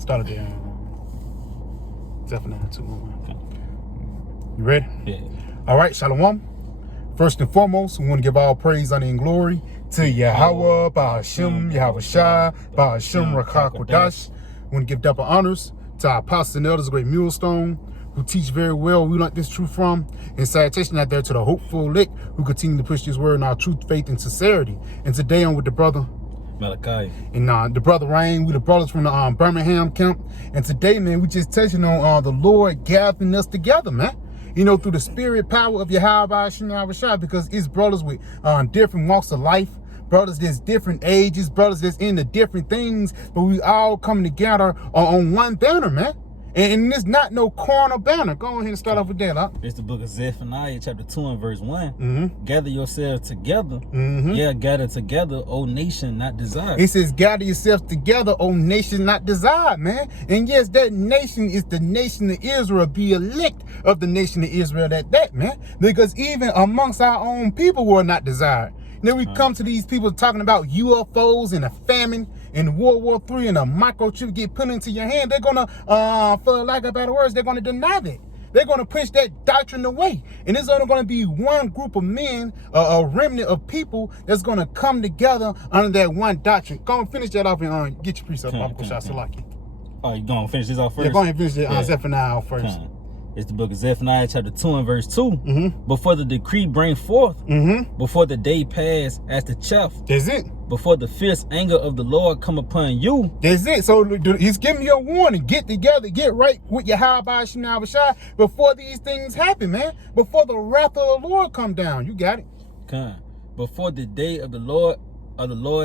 Start at the Zephaniah 2. You ready? Yeah. All right, Shalom. First and foremost, we want to give all praise, honor, and glory to Yahweh, Ba'ashem, Yahweh Shai, Ba'ashem, Rakah Kodash. We want to give double honors to our apostles and elders, great millstone, who teach very well. We learned this truth from. And salutation out there to the hopeful elect who continue to push this word in our truth, faith, and sincerity. And today I'm with the brother Malachi. And the brother Rain. We the brothers from the Birmingham camp. And today, man, we just touching on the Lord gathering us together, man. You know, through the spirit power of Yahweh Shai, because it's brothers with different walks of life, brothers that's different ages, brothers that's into different things, but we all coming together on one banner, man. And it's not no carnal banner. Go ahead and start off with that, huh? It's the book of Zephaniah, chapter 2 and verse 1. Mm-hmm. Gather yourselves together. Mm-hmm. Yeah, gather together, O nation not desired. It says, gather yourselves together, O nation not desired, man. And yes, that nation is the nation of Israel, the elect of the nation of Israel, that, man. Because even amongst our own people were not desired. Then we come to these people talking about UFOs and a famine and World War III and a microchip get put into your hand. They're gonna, for lack of better words, they're gonna deny that. They're gonna push that doctrine away. And it's only gonna be one group of men, a remnant of people that's gonna come together under that one doctrine. Go and finish that off and get your precept off. Oh, you gonna finish this off first? Yeah, go ahead and finish it Zephaniah off first. It's the book of Zephaniah, chapter 2 and verse 2. Mm-hmm. Before the decree bring forth, mm-hmm. before the day pass as the chaff, that's it. Before the fierce anger of the Lord come upon you. That's it. So he's giving you a warning. Get together, get right with Yahweh Shai before these things happen, man. Before the wrath of the Lord come down. You got it. Before the day of the Lord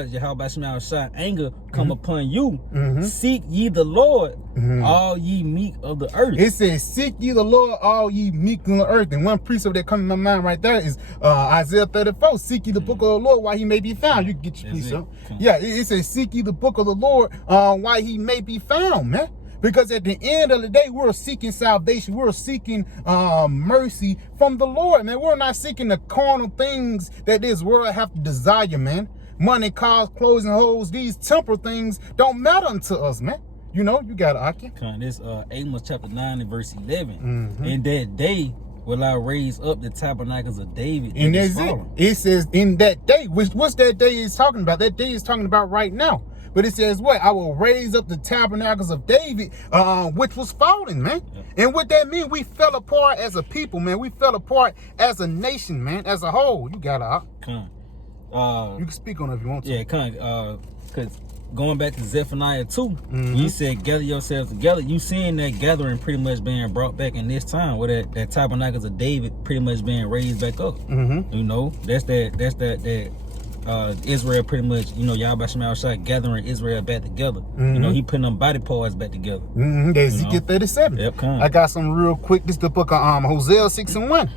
Yahweh Shai anger come upon you. Seek ye the Lord, all ye meek of the earth. It says, seek ye the Lord, all ye meek of the earth. And one precept that comes in my mind right there is Isaiah 34. Seek ye the book of the Lord while he may be found. You can get your precept. Yeah, it says, seek ye the book of the Lord while he may be found, man. Because at the end of the day, we're seeking salvation. We're seeking mercy from the Lord, man. We're not seeking the carnal things that this world have to desire, man. Money, cars, clothes, and hoes, these temporal things don't matter unto us, man. You know, you got it, Aki. This Amos chapter 9 and verse 11. In that day will I raise up the tabernacles of David. And that's it. It says in that day, what's that day is talking about? That day is talking about right now. But it says what? I will raise up the tabernacles of David, which was fallen, man. Yep. And what that means, we fell apart as a people, man. We fell apart as a nation, man, as a whole. You got it, you can speak on it if you want to. Yeah, because going back to Zephaniah 2, you said gather yourselves together. You seeing that gathering pretty much being brought back in this time, where that tabernacles of David pretty much being raised back up. You know, that's that Israel pretty much, you know, Yahweh Shai gathering Israel back together. You know, he putting them body parts back together. There's Ezekiel 37. Yep, I got some real quick. This is the book of Hosea 6 and 1.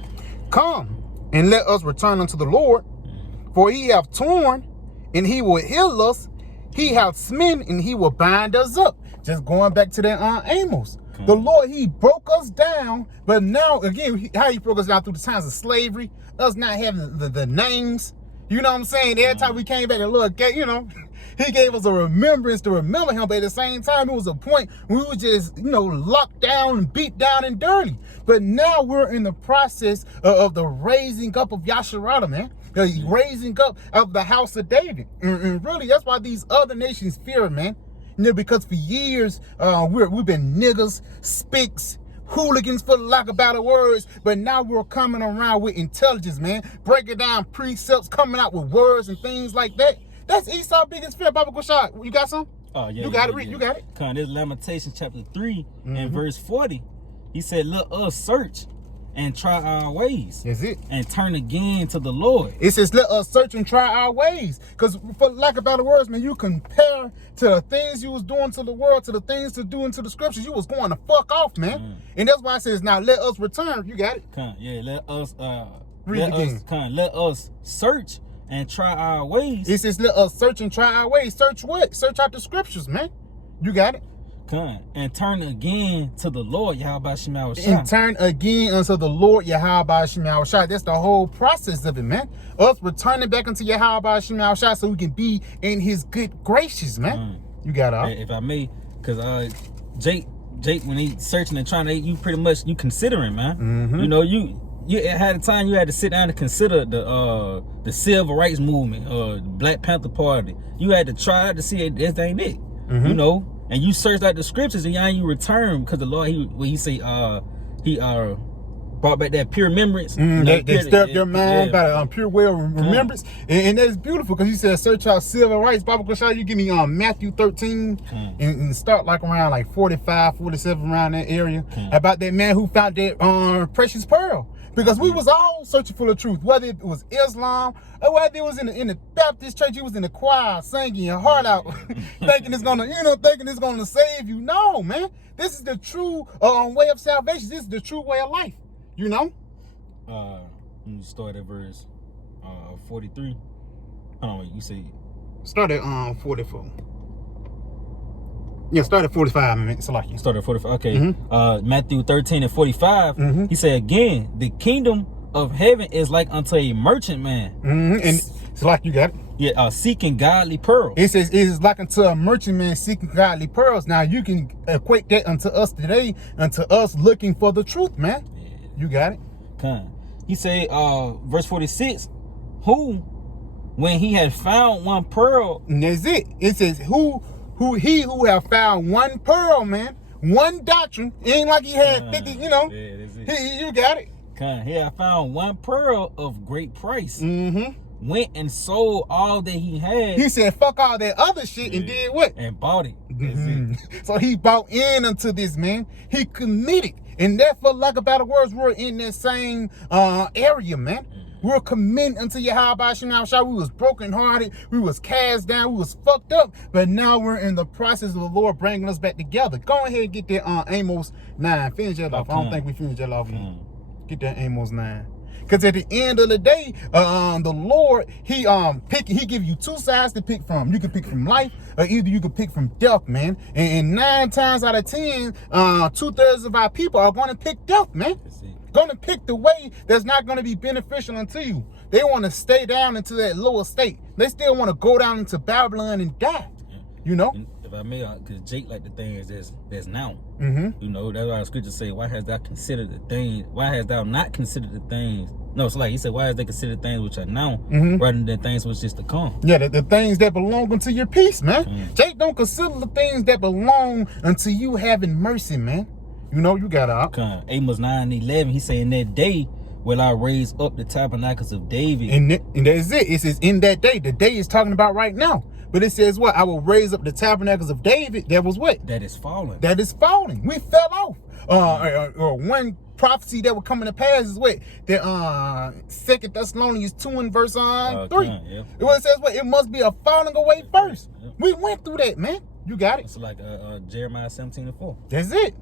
Come and let us return unto the Lord. For he hath torn, and he will heal us. He hath smitten, and he will bind us up. Just going back to that Amos. The Lord, he broke us down. But now, again, how he broke us down through the times of slavery, us not having the names. You know what I'm saying? Every time we came back, the Lord, you know, he gave us a remembrance to remember him. But at the same time, it was a point when we were just, you know, locked down and beat down and dirty. But now we're in the process of the raising up of Yasharada, man. The raising up of the house of David. And really, that's why these other nations fear it, man. You know, because for years, we've been niggas, spicks, hooligans, for lack of better words, but now we're coming around with intelligence, man. Breaking down precepts, coming out with words and things like that. That's Esau's biggest fear. Baba Kushai, you got some? Oh, yeah. You got it, you got it. This Lamentations chapter 3 and verse 40. He said, let us search and try our ways. That's it. And turn again to the Lord. It says, let us search and try our ways. Because for lack of better words, man, you compare to the things you was doing to the world, to the things to do into the scriptures, you was going to fuck off, man. And that's why it says, now let us return. You got it? Yeah, let us let us search and try our ways. It says, let us search and try our ways. Search what? Search out the scriptures, man. You got it? And turn again to the Lord Yahweh Shai. And turn again unto the Lord Yahweh Shai. That's the whole process of it, man. Us returning back into Yahweh Shai so we can be in his good gracious, man. You got it. If I may, Cause Jake when he searching and trying to, you pretty much you considering, man. Mm-hmm. You know, you had a time you had to sit down and consider the civil rights movement, Black Panther Party. You had to try out to see this ain't it. Mm-hmm. You know, and you searched out the scriptures and you return because the Lord he say he brought back that pure remembrance. They stirred your mind by pure well remembrance. And that's beautiful because he said, search out civil rights. Bible Kushai, you give me Matthew 13 and start like around like 45, 47 around that area about that man who found that precious pearl. Because we was all searching for the truth, whether it was Islam or whether it was in the Baptist church, you was in the choir singing your heart out, thinking it's gonna save you. No, man, this is the true way of salvation. This is the true way of life. You know? You start at verse 43. Hold on, wait, you say start at 44. Yeah, start at 45 minutes. So like you start at 45. Okay. Matthew 13 and 45. He said again, the kingdom of heaven is like unto a merchant man. And it's like you got it. Yeah, seeking godly pearls. It says it is like unto a merchant man seeking godly pearls. Now you can equate that unto us today, unto us looking for the truth, man. You got it. He said, verse 46, who, when he had found one pearl. And that's it. It says, who have found one pearl, man. One doctrine. It ain't like he had 50, you know. Yeah, that's it. You got it. He had found one pearl of great price. Went and sold all that he had. He said, fuck all that other shit and did what? And bought it. So he bought in unto this, man. He committed. And therefore, like a battle words, we're in that same area, man. We're committed unto Yahweh Shem Shah. We was brokenhearted. We was cast down. We was fucked up. But now we're in the process of the Lord bringing us back together. Go ahead and get that Amos 9. Finish that off. I don't think we finished that off yet. Get that Amos 9. Because at the end of the day, the Lord, he give you two sides to pick from. You can pick from life, or either you can pick from death, man. And 9 times out of 10, 2/3 of our people are going to pick death, man. Going to pick the way that's not going to be beneficial unto you. They want to stay down into that lower state. They still want to go down into Babylon and die. You know? And if I may, because Jake like the things that's now. You know, that's why the scripture say, why hast thou considered the things? Why hast thou not considered the things? No, it's like he said, why has they considered things which are now rather than things which is to come? Yeah, the things that belong unto your peace, man. Jake don't consider the things that belong unto you having mercy, man. You know, you got out. Amos 9:11, he say, in that day will I raise up the tabernacles of David. And that's it. It says in that day. The day is talking about right now. But it says what? I will raise up the tabernacles of David. That was what? That is falling. That is falling. We fell off. One prophecy that will come to pass is what? The 2 Thessalonians 2 and verse 3. It says what? It must be a falling away first. We went through that, man. You got it. It's like Jeremiah 17:4. That's it.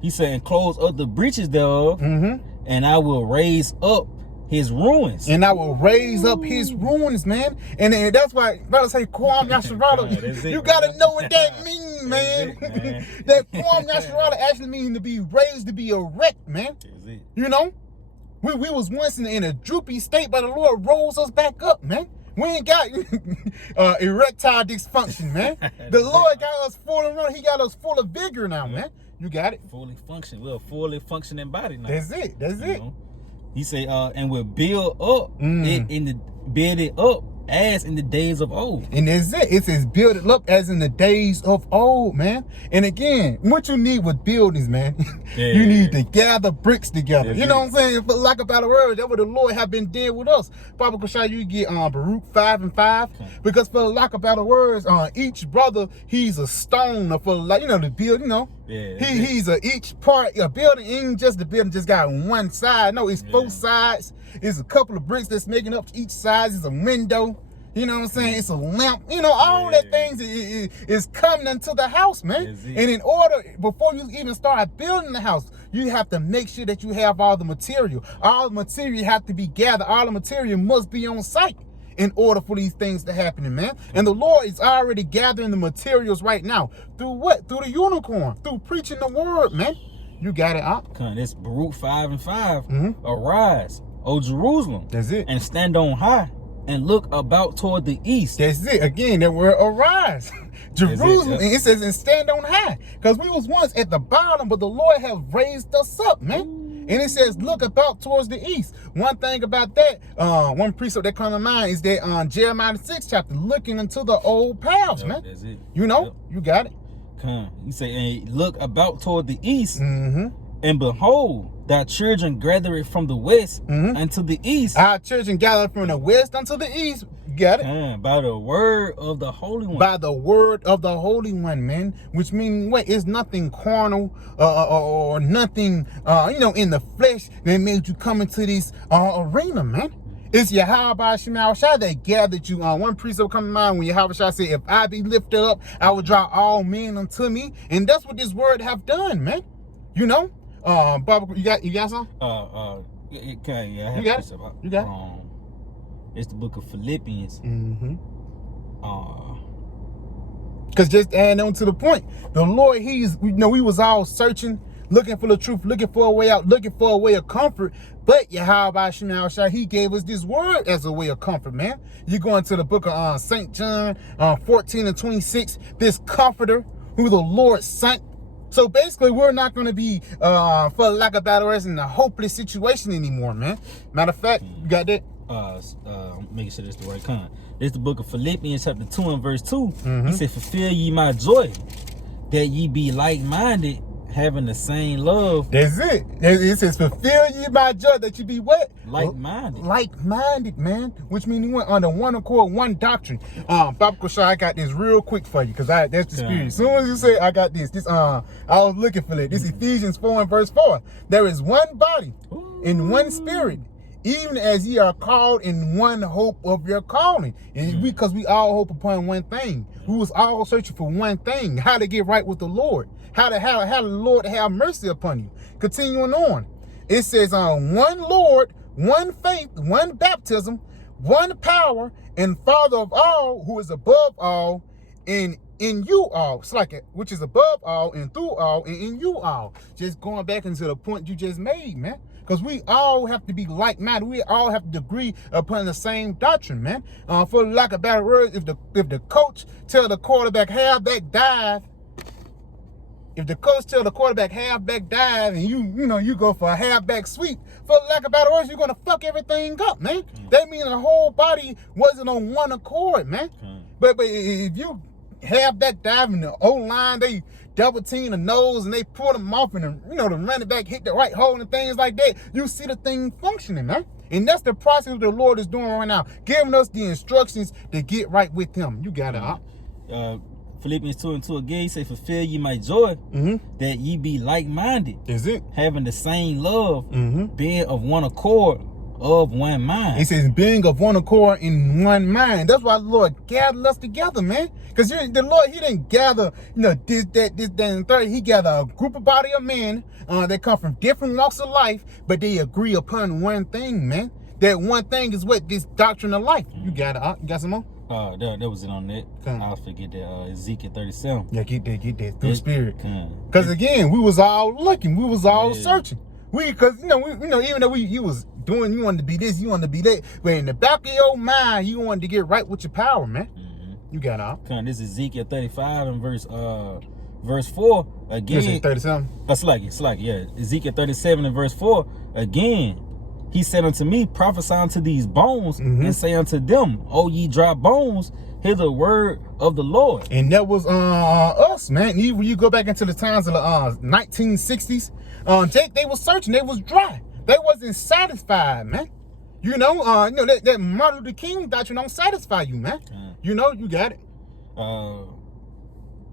He said, and close up the breaches thereof, and I will raise up his ruins. And I will raise up his ruins, man. And that's why brothers say Kwam Yasharala. You gotta know what that means, man. That Kwam Yasharala actually means to be raised, to be erect, man. You know? We was once in a droopy state, but the Lord rose us back up, man. We ain't got erectile dysfunction, man. The Lord got us full of run. He got us full of vigor now, man. You got it. Fully function. We're a fully functioning body now. That's it. That's it. Know? He say, and we'll build up build it up as in the days of old. And that's it. It says build it up as in the days of old, man. And again, what you need with buildings, man, you need to gather bricks together. You know what I'm saying? But like about the word, that's what the Lord have been dead with us. Bible Kushai, you get Baruch 5 and 5. Because for the lack of better words, each brother, he's a stone for like, you know, to build, you know. He's each part, a building ain't just the building just got one side. No, it's 4 sides. It's a couple of bricks that's making up each side. It's a window. You know what I'm saying? It's a lamp. You know, all that things is coming into the house, man. And in order, before you even start building the house, you have to make sure that you have all the material. All the material have to be gathered. All the material must be on site in order for these things to happen, man. And the Lord is already gathering the materials right now. Through what? Through the unicorn. Through preaching the word, man. You got it, Op. This Baruch 5 and 5. Arise, O Jerusalem. That's it. And stand on high and look about toward the east. That's it. Again, that word arise. Jerusalem, Yep. and it says, and stand on high. Because we was once at the bottom, but the Lord have raised us up, man. And it says, look about towards the east. One thing about that, one precept that comes to mind is that Jeremiah 6 chapter, looking into the old paths, man. That's it. You know, Yep. you got it. Come. You say, and look about toward the east, Mm-hmm. and behold, thy children gather it from the west unto the east. Our children gathered from the west unto the east. You got it. Come, by the word of the Holy One. By the word of the Holy One, man. Which means what? It's nothing carnal or nothing, in the flesh that made you come into this arena, man. It's Yahweh Shema Shai that gathered you. One precept come to mind when Yahweh Shai said, if I be lifted up, I will draw all men unto me. And that's what this word have done, man. You know? Barbara, you got something? Okay, yeah, I have You got this it? about- You got it? It's the book of Philippians. Mm-hmm. Uh, Because just adding on to the point, the Lord, we was all searching, looking for the truth, looking for a way out, looking for a way of comfort. But Yahweh Shema Shai, he gave us this word as a way of comfort, man. You go into the book of St. John 14 and 26, this comforter who the Lord sent. So basically, we're not going to be, for lack of better words, in a hopeless situation anymore, man. Matter of fact, you got that? making sure that's the right kind. This the book of Philippians chapter 2 and verse 2. Mhm. He said, fulfill ye my joy, that ye be like-minded, having the same love. That's it. It says, fulfill ye my joy, that you be what? Like-minded. Like-minded, man. Which means you went under one accord, one doctrine. Papa Kosha, I got this real quick for you, because that's the spirit. As soon as you say I got this, I was looking for it. This Ephesians 4 and verse 4. There is one body and one spirit, even as ye are called in one hope of your calling. And because we all hope upon one thing. We was all searching for one thing, how to get right with the Lord. How the Lord have mercy upon you. Continuing on. It says one Lord, one faith, one baptism, one power, and Father of all, who is above all, and in you all. It's like it, which is above all, and through all, and in you all. Just going back into the point you just made, man. Because we all have to be like-minded. We all have to agree upon the same doctrine, man. For lack of better words, if the coach tell the quarterback halfback dive, if the coach tell the quarterback halfback dive, and you go for a halfback sweep, for lack of better words, you're gonna fuck everything up, man. That means the whole body wasn't on one accord, man. But if you halfback dive in the O-line, they double team the nose and they pull them off, and the running back hit the right hole and things like that, you see the thing functioning, man. And that's the process the Lord is doing right now, giving us the instructions to get right with him. You got it, Philippians 2 and 2 again, he said, fulfill ye my joy, that ye be like-minded, Is it? having the same love, being of one accord, of one mind. It says being of one accord in one mind. That's why the Lord gathered us together, man. Because the Lord, he didn't gather, this, that, and third. He gathered a group of body of men that come from different walks of life, but they agree upon one thing, man. That one thing is what? This doctrine of life. You got it. You got some more? That was it on that. I'll forget that Ezekiel 37. Yeah, get that through spirit. Because Because again, we was all looking, we was all searching. Because even though you was doing, you wanted to be this, you wanted to be that, but in the back of your mind, you wanted to get right with your power, man. You got all. This is Ezekiel 35 and verse 4 again. 37. It's like yeah. Ezekiel 37 and verse 4 again. He said unto me, prophesy unto these bones, and say unto them, O ye dry bones, hear the word of the Lord. And that was us, man. When you go back into the times of the 1960s, they was searching, they was dry. They wasn't satisfied, man. That Martin Luther King doctrine don't satisfy you, man. You got it.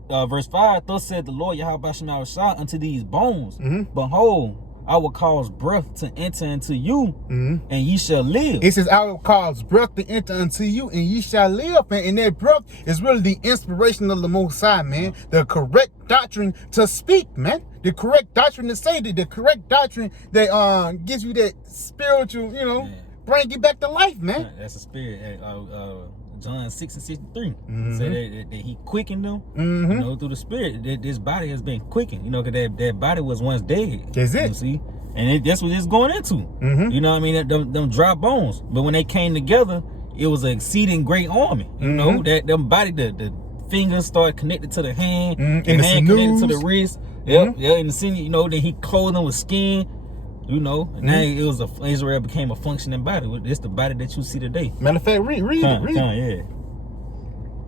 Verse 5, thus said the Lord Yahweh Shema Shai unto these bones, behold, I will cause breath to enter into you, and ye shall live. It says, I will cause breath to enter unto you, and ye shall live. And that breath is really the inspiration of the Most High, man. The correct doctrine to speak, man. The correct doctrine to say, the correct doctrine that gives you that spiritual, bring you back to life, man. That's a spirit. John 6 and 63 said that he quickened them, through the spirit. That this body has been quickened, because that body was once dead. That's it. You see? And that's what it's going into. You know what I mean? Them dry bones. But when they came together, it was an exceeding great army. That them body, the fingers started connected to the hand, and the hand connected to the sinews. wrist. Yep, yeah, and the sinew, you know, then he clothed them with skin. You know, now it was Israel became a functioning body. It's the body that you see today. Matter of fact, read it.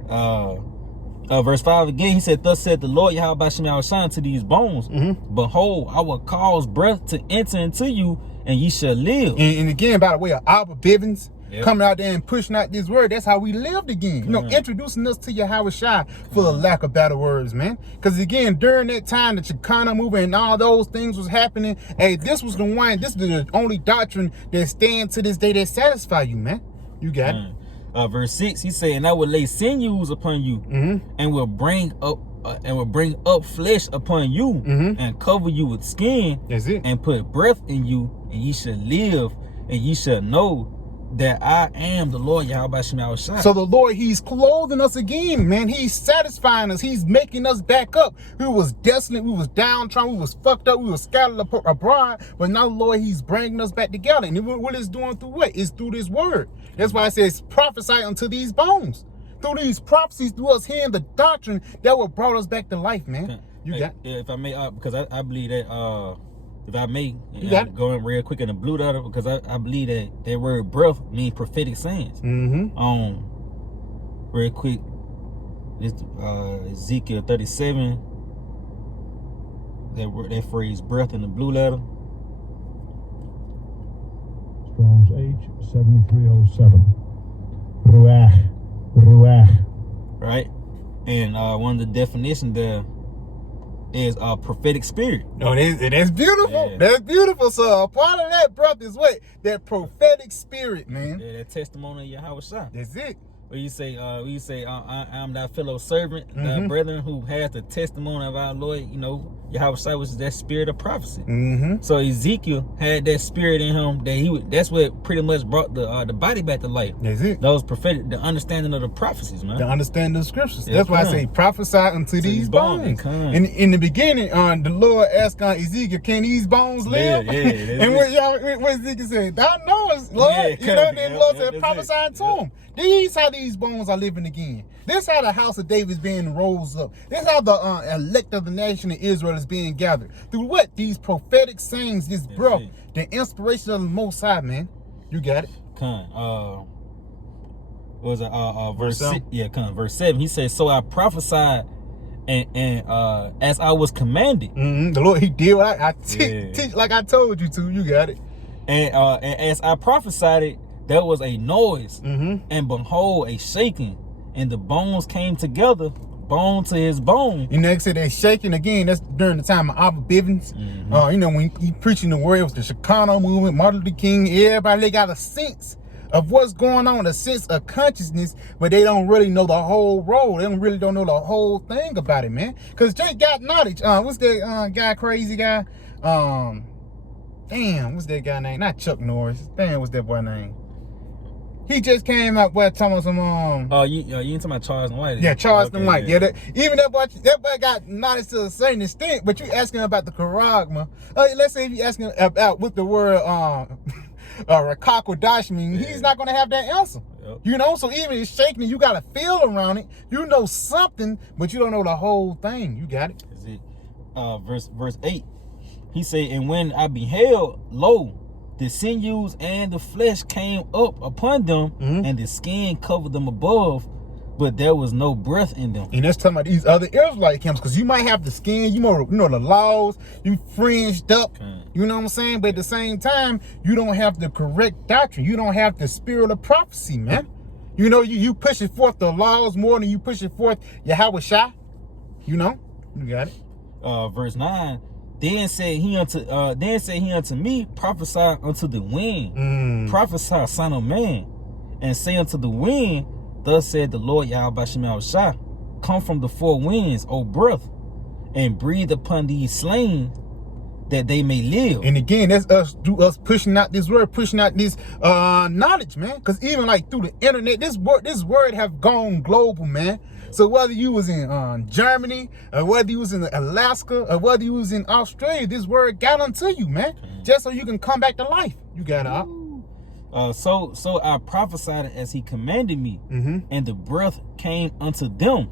Yeah. Verse 5 again, he said, thus said the Lord Yahweh Shem Yahushua to these bones, behold, I will cause breath to enter into you, and ye shall live. And again, by the way of Albert Bivens, coming out there and pushing out this word, that's how we lived again. You know, introducing us to Yahweh Shai for the lack of better words, man. Because again, during that time, the Shekinah movement and all those things was happening, hey, this was the one, this is the only doctrine that stands to this day that satisfy you, man. You got it. Verse 6, he said, and I will lay sinews upon you, and will bring up flesh upon you, and cover you with skin, That's it. and put breath in you, and ye shall live, and ye shall know that I am the Lord Yahweh Shem Yahushua. So the Lord, he's clothing us again, man. He's satisfying us. He's making us back up. We was desolate. We was downtrodden. We was fucked up. We was scattered abroad. But now, Lord, he's bringing us back together. And what it's doing through what? It's through this word. That's why it says prophesy unto these bones. Through these prophecies, through us hearing the doctrine that will brought us back to life, man. You got it. If I may, because I believe that, if I may, going real quick in the blue letter, because I believe that word breath means prophetic sayings. Real quick, this Ezekiel 37, that phrase breath in the blue letter. Strong's H 7307. Ruach. Right, and one of the definitions there is a prophetic spirit. No, that's beautiful. Yeah. That's beautiful. So a part of that breath is what? That prophetic spirit, man. Yeah, that testimony of Yahweh Shai. That's it. Where you say, I am thy fellow servant, thy brethren who has the testimony of our Lord, you know, Yahweh Shai, which is that spirit of prophecy. So Ezekiel had that spirit in him that's what pretty much brought the body back to life. That's it. Those prophetic, the understanding of the prophecies, man. The understanding of the scriptures. Yeah, that's why I say prophesy unto these bones. And in the beginning, the Lord asked Ezekiel, can these bones live? Yeah, and what Ezekiel said, thou knowest, Lord. Yeah, you know, then the Lord said, that's prophesy it. unto him. These how these bones are living again. This how the house of David is being rose up. This how the elect of the nation of Israel is being gathered. Through what? These prophetic sayings, this breath, the inspiration of the Most High, man. You got it. What was it? Verse 7? 6, verse 7. He says, so I prophesied and as I was commanded. The Lord, he did what I teach like I told you to. You got it. And as I prophesied it, there was a noise, and behold, a shaking, and the bones came together, bone to his bone. You know, they said they're shaking again. That's during the time of Albert Bivens. You know, when he preaching the word, it was the Shekinah movement, Martin Luther King. Everybody, they got a sense of what's going on, a sense of consciousness, but they don't really know the whole role. They don't know the whole thing about it, man. Because Jake got knowledge. What's that guy, crazy guy? Damn, what's that guy name? Not Chuck Norris. Damn, what's that boy name? He just came out with talking about some you ain't talking about Charleston White? Yeah, Charleston White. Yeah, even that boy got knowledge to a certain extent. But you asking about the charagma. Let's say if you asking about what the word Rakakwadash means, he's not gonna have that answer. You know, so even it's shaking, you got a feel around it. You know something, but you don't know the whole thing. You got it. Is it verse 8? He said, and when I beheld, lo, the sinews and the flesh came up upon them, and the skin covered them above, but there was no breath in them. And that's talking about these other Israelite camps, because you might have the skin, you know the laws, you fringed up, you know what I'm saying? But at the same time, you don't have the correct doctrine. You don't have the spirit of prophecy, man. You know, you push it forth the laws more than you push it forth Yahweh Shai. You know, you got it. Verse 9. Then said he unto me, prophesy unto the wind, prophesy, son of man, and say unto the wind, thus said the Lord Yahweh Shem Yahushua, come from the four winds, O breath, and breathe upon these slain, that they may live. And again, that's us pushing out this word, pushing out this knowledge, man. Because even like through the internet, this word have gone global, man. So whether you was in Germany, or whether you was in Alaska, or whether you was in Australia, this word got unto you, man. Just so you can come back to life. You got it. So I prophesied as he commanded me, and the breath came unto them,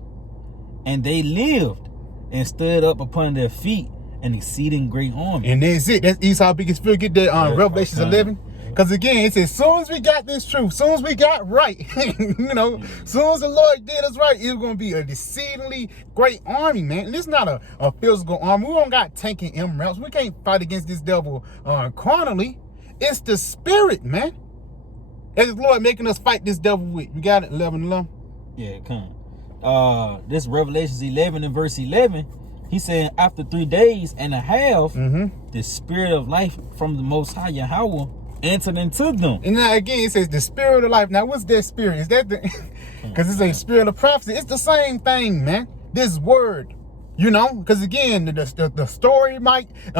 And they lived and stood up upon their feet an exceeding great army. And that's it. That's Esau's biggest fear. Get that Revelations 11. Because again, it says, as soon as we got this truth, as soon as we got right, you know, as soon as the Lord did us right, it's going to be a exceedingly great army, man. And it's not a physical army. We don't got tank and emeralds. We can't fight against this devil carnally. It's the spirit, man. That's the Lord making us fight this devil with. You got it? 11. Yeah, come on. This Revelations 11 and verse 11, he said, after 3 days and a half, the spirit of life from the Most High Yahweh entered into them. And now again, it says the spirit of life. Now, what's that spirit? Is that the... Because it's a spirit of prophecy. It's the same thing, man. This word, you know, because again, the story might, you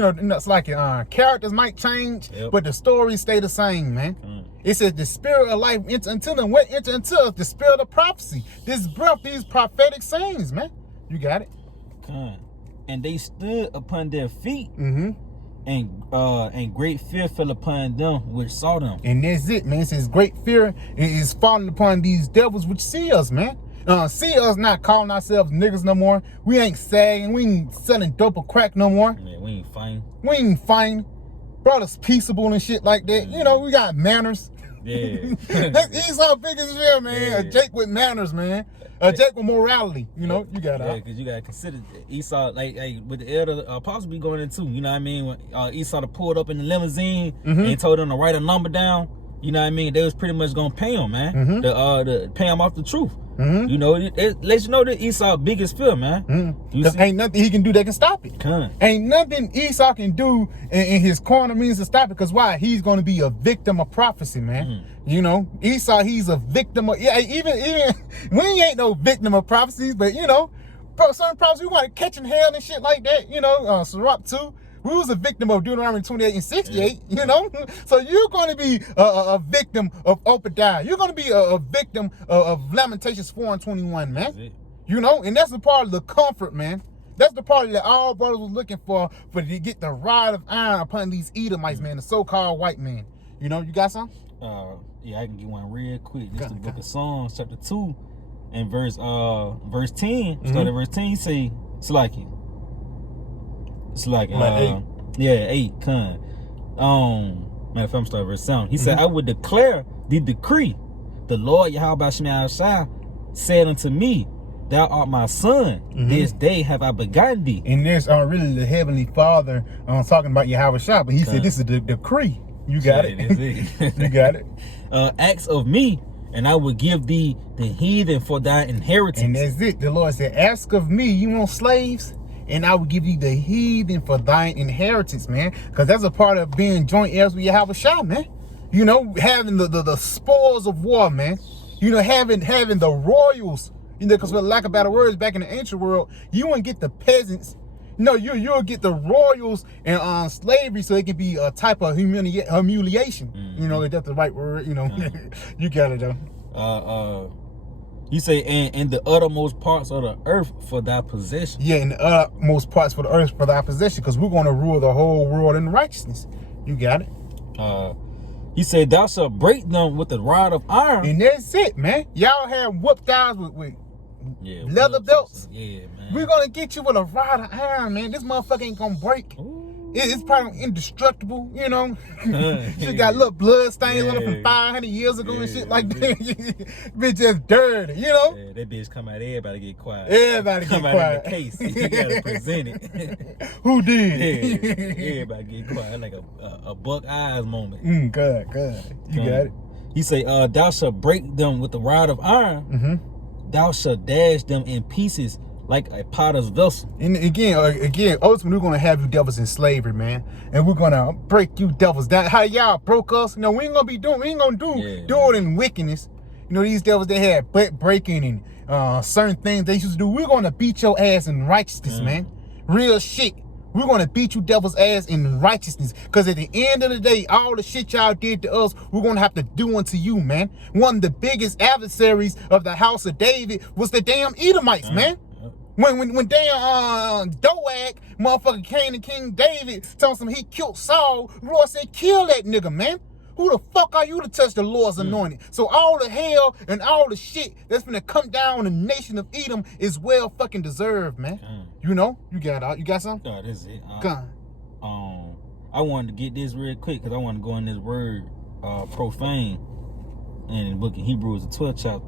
know, it's like characters might change, but the story stay the same, man. It says the spirit of life enter into them. What enter into us? The spirit of prophecy. This breath, these prophetic sayings, man. You got it? And they stood upon their feet, and great fear fell upon them which saw them. And that's it, man. It says great fear is falling upon these devils which see us, man. See us not calling ourselves niggas no more. We ain't sagging. We ain't selling dope or crack no more. Yeah, we ain't fighting. We ain't fighting. Brothers peaceable and shit like that. You know, we got manners. Yeah. That's Esau biggest fear, man. Yeah. A Jake with manners, man. A Jake with morality. You know, you got it. Because you got to consider Esau, like with the elder possibly going into, you know what I mean? When Esau pulled up in the limousine and told them to write a number down, you know what I mean? They was pretty much going to pay him, man. To pay him off the truth. You know, it lets you know that Esau's biggest fear, man. Because ain't nothing he can do that can stop it. Ain't nothing Esau can do in his corner means to stop it. Because why? He's going to be a victim of prophecy, man. You know, Esau, he's a victim of, even we ain't no victim of prophecies, but you know, certain prophecies we want to catch in hell and shit like that. You know, Sirach 2. We was a victim of Deuteronomy 28 and 68, you know? So you're going to be a victim of Obadiah. You're going to be a victim of Lamentations 4 and 21, man. You know? And that's the part of the comfort, man. That's the part that all brothers was looking for to get the rod of iron upon these Edomites, man, the so-called white man. You know, you got some? Yeah, I can get one real quick. This is the book of Psalms, chapter 2, and verse 10. Start at verse 10, he say, it's like 8. Yeah, 8. Matter of fact, I'm starting verse 7. He said, I would declare the decree. The Lord Yahweh Shai said unto me, thou art my son. This day have I begotten thee. And there's really the heavenly Father talking about Yahweh Shai, but he said this is the decree. You got it. You got it. Acts of me, and I will give thee the heathen for thy inheritance. And that's it. The Lord said, ask of me, you want slaves? And I will give you the heathen for thine inheritance, man. Because that's a part of being joint heirs with Yahweh Shai, man. You know, having the spoils of war, man. You know, having the royals. You know, because for lack of better words, back in the ancient world, you wouldn't get the peasants. No, you'll get the royals and slavery, so it can be a type of humiliation. You know, if that's the right word. You know, you got it though. You say, in the uttermost parts of the earth for thy possession. Yeah, in the uttermost parts for the earth for thy possession, because we're going to rule the whole world in righteousness. You got it. He said, thou shalt break them with the rod of iron. And that's it, man. Y'all have whooped guys with leather belts. Yeah, man. We're going to get you with a rod of iron, man. This motherfucker ain't going to break. It's probably indestructible, you know. She got little blood stains on it from 500 years ago and shit like that. Bitch just dirty, you know. Yeah, that bitch come out, everybody get quiet. Everybody come get out quiet. In the case. You gotta present it. Who did? Yeah, everybody get quiet. Like a buck eyes moment. Good. You got it. He say, thou shalt break them with the rod of iron. Thou shalt dash them in pieces like a potter's vessel. And again, ultimately, we're gonna have you devils in slavery, man, and we're gonna break you devils down. How y'all broke us? No, we ain't gonna do it in wickedness. You know, these devils, they had butt breaking and certain things they used to do. We're gonna beat your ass in righteousness, man. Real shit. We're gonna beat you devil's ass in righteousness. Because at the end of the day, all the shit y'all did to us, we're gonna have to do unto you, man. One of the biggest adversaries of the house of David was the damn Edomites, man. When damn Doeg, motherfucker came to King David, told him he killed Saul, the Lord said, kill that nigga, man. Who the fuck are you to touch the Lord's anointed? So all the hell and all the shit that's gonna come down on the nation of Edom is well fucking deserved, man. You know? You got something? God, that's it. Gun. I wanted to get this real quick because I want to go in this word profane and in the book of Hebrews, the 12th chapter.